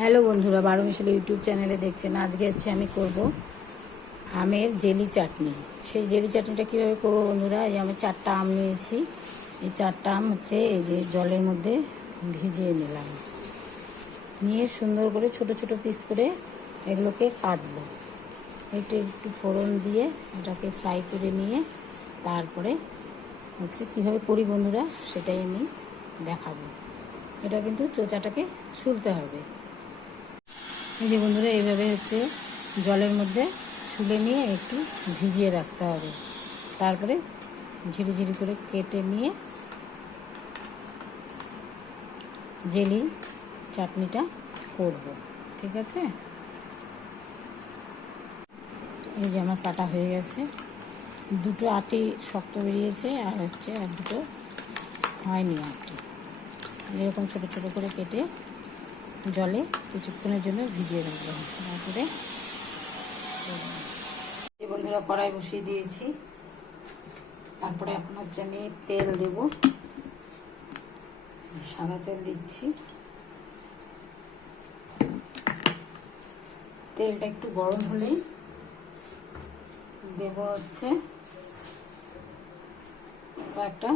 Hello বন্ধুরা, বারো মিশাল ইউটিউব চ্যানেলে দেখছেন, আজকে হচ্ছে আমি করব আমের জেলি চাটনি। সেই জেলি চাটনিটা কীভাবে করব বন্ধুরা, এই আমি চারটা আম নিয়েছি, এই চারটা আম হচ্ছে এই যে জলের মধ্যে ভিজিয়ে নিলাম। নিয়ে সুন্দর করে ছোট ছোট পিস করে এগুলোকে কাটবো। একটু একটু ফোড়ন দিয়ে এটাকে ফ্রাই করে নিয়ে তারপরে হচ্ছে কীভাবে করি বন্ধুরা, সেটাই আমি দেখাবো। এটা কিন্তু চোচাটাকে ছুলতে হবে। এই যে বন্ধুরা, এইভাবে হচ্ছে জলের মধ্যে শুলে নিয়ে একটু ভিজিয়ে রাখতে হবে। তারপরে ঝিরি ঝিরি করে কেটে নিয়ে জেলি চাটনিটা করব। ঠিক আছে? এই যে আমার কাটা হয়ে গেছে। দুটো আটি শক্ত বেরিয়েছে আর হচ্ছে আর দুটো হয়নি আটি। এরকম ছোটো ছোটো করে কেটে জলে কিছুক্ষণের জন্য ভিজিয়ে রাখব। তারপরে বন্ধুরা কড়াই বসিয়ে দিয়েছি, তারপরে এখন হচ্ছে আমি তেল দেব। সাদা তেল দিচ্ছি। তেলটা একটু গরম হলেই দেব হচ্ছে কয়েকটা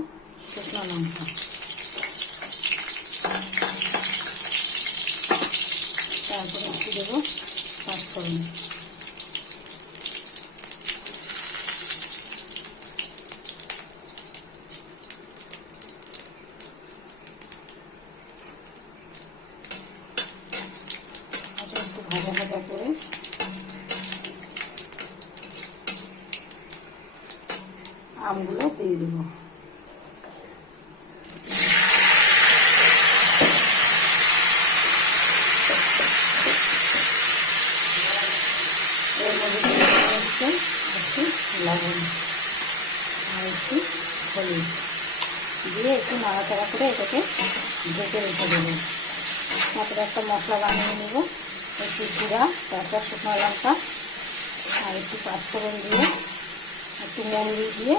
শুকনো লঙ্কা। তারপরে একটু দেবো পাঁচফোড়ন একটু ভাজা ভাজা করে আমগুলো দিয়ে দেবো এর মধ্যে দিয়ে দেবো হচ্ছে একটু লবণ আর একটু হলুদ। দিয়ে একটু নাড়াচাড়া করে এটাকে ঢেকে রেখে দেবো। তারপরে একটা মশলা বানিয়ে নেব। একটু জিরা, তারপর শুকনো লঙ্কা, আর একটু পাঁচফোড়ন দিয়ে, একটু মন্দি দিয়ে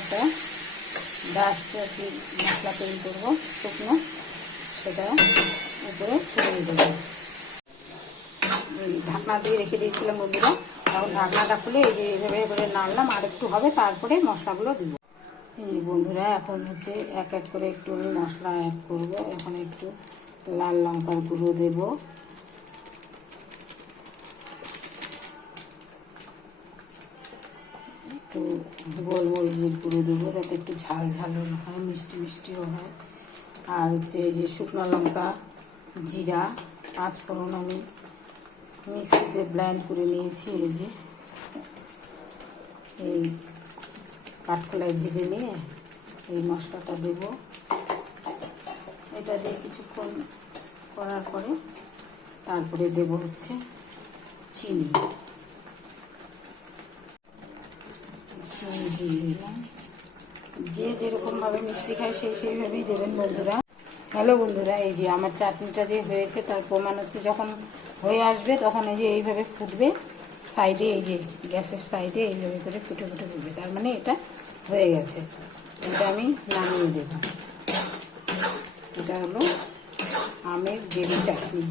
একটা ডাস্ট আর কি মশলা তৈরি করব। শুকনো সেটা উপরে ছড়িয়ে দেবো। ঢাকনা দিয়ে রেখে দিয়েছিলাম বন্ধুরা। এখন ঢাকনাটা খুলে এই যে এইভাবে করে নাড়লাম, আর একটু হবে, তারপরে মশলাগুলো দিব। এই বন্ধুরা, এখন হচ্ছে এক এক করে একটু আমি মশলা অ্যাড করব। এখন একটু লাল লঙ্কার গুঁড়ো দেব। একটু গোলমরিচের গুঁড়ো দেবো, যাতে একটু ঝাল ঝালও হয়, মিষ্টি মিষ্টিও হয়। আর হচ্ছে এই যে শুকনো লঙ্কা, জিরা, পাঁচ ফোড়ন আমি মিক্সিতে ব্লেন্ড করে নিয়েছি, এই যে। এই কাঠকলাই ভেজে নিয়ে এই মশলাটা দেব। এটা দিয়ে কিছুক্ষণ করার পরে তারপরে দেব হচ্ছে চিনি। যে যেরকমভাবে মিষ্টি খায় সেই সেইভাবেই দেবেন বন্ধুরা। হ্যালো বন্ধুরা, এই যে আমার চাটনিটা যে হয়েছে তার প্রমাণ হচ্ছে যখন হয়ে আসবে, তখন এই যে এইভাবে ফুটবে, সাইডে এই যে গ্যাসের সাইডে এইভাবে করে ফুটে ফুটে ফুটবে। তার মানে এটা হয়ে গেছে। এটা আমি নামিয়ে দেব। এটা হলো আমের জেলি চাটনি।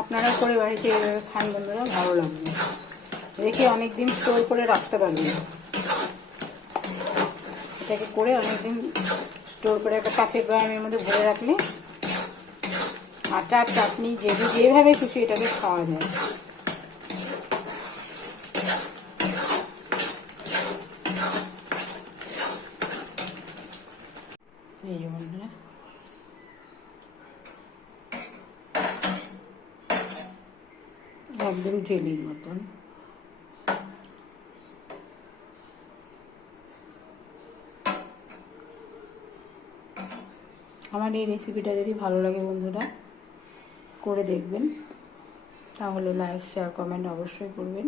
আপনারা করে বাড়িতে এইভাবে খান, বন্ধুরা, ভালো লাগবে। রেখে অনেক দিন স্টোর করে রাখতে পারবেন। এটাকে করে অনেকদিন স্টোর করে একটা কাঁচের বয়ামের মধ্যে ভরে রাখলে আচার চাটনি যেদি যেভাবে খুশি এটাকে খাওয়া যায়। একদম জেলির মতন। আমার এই রেসিপিটা যদি ভালো লাগে বন্ধুরা, করে দেখবেন। তাহলে লাইক শেয়ার কমেন্ট অবশ্যই করবেন।